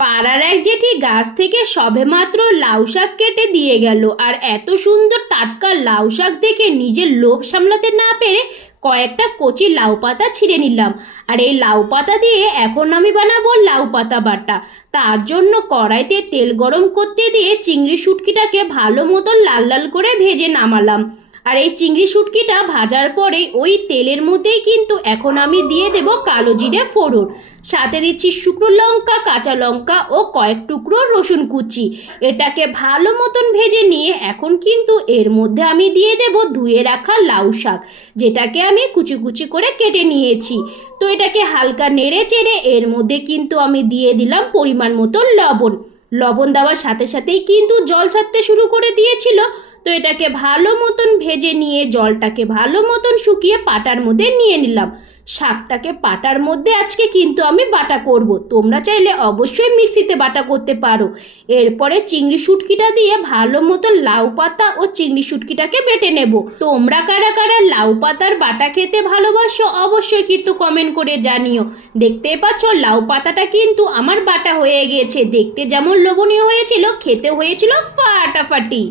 পাড়ার এক জেঠি গাছ থেকে সবেমাত্র লাউ শাক কেটে দিয়ে গেল, আর এত সুন্দর টাটকা লাউ শাক দেখে নিজের লোভ সামলাতে না পেরে কয়েকটা কচি লাউ পাতা ছিঁড়ে নিলাম। আর এই লাউ পাতা দিয়ে এখন আমি বানাবো লাউ পাতা বাটা। তার জন্য কড়াইতে তেল গরম করতে দিয়ে চিংড়ি শুটকিটাকে ভালো মতো লাল লাল করে ভেজে নামালাম। আর এই চিংড়ি শুটকিটা ভাজার পরে ওই তেলের মধ্যেই কিন্তু এখন আমি দিয়ে দেব কালো জিরে ফোড়ন, সাথে দিচ্ছি শুকনো লঙ্কা, কাঁচা লঙ্কা ও কয়েক টুকরো রসুন কুচি। এটাকে ভালো মতন ভেজে নিয়ে এখন কিন্তু এর মধ্যে আমি দিয়ে দেব ধুয়ে রাখা লাউ শাক, যেটাকে আমি কুচি কুচি করে কেটে নিয়েছি। তো এটাকে হালকা নেড়ে চেড়ে এর মধ্যে কিন্তু আমি দিয়ে দিলাম পরিমাণ মতো লবণ। লবণ দেওয়ার সাথে সাথেই কিন্তু জল ছাড়তে শুরু করে দিয়েছিল। তো এটাকে ভালো মতন ভেজে নিয়ে জলটাকে ভালো মতন শুকিয়ে পাটার মধ্যে নিয়ে নিলাম। শাকটাকে পাটার মধ্যে আজকে কিন্তু আমি বাটা করব, তোমরা চাইলে অবশ্যই মিক্সিতে বাটা করতে পারো। এরপরে চিংড়ি শুটকিটা দিয়ে ভালো মতো লাউ পাতা ও চিংড়ি শুটকিটাকে বেটে নেব। তোমরা কারা কারা লাউ পাতার বাটা খেতে ভালোবাসো অবশ্যই কিন্তু কমেন্ট করে জানিও। দেখতে পাচ্ছ লাউ পাতাটা কিন্তু আমার বাটা হয়ে গেছে, দেখতে যেমন লোভনীয় হয়েছিল খেতে হয়েছিল ফাটাফাটি।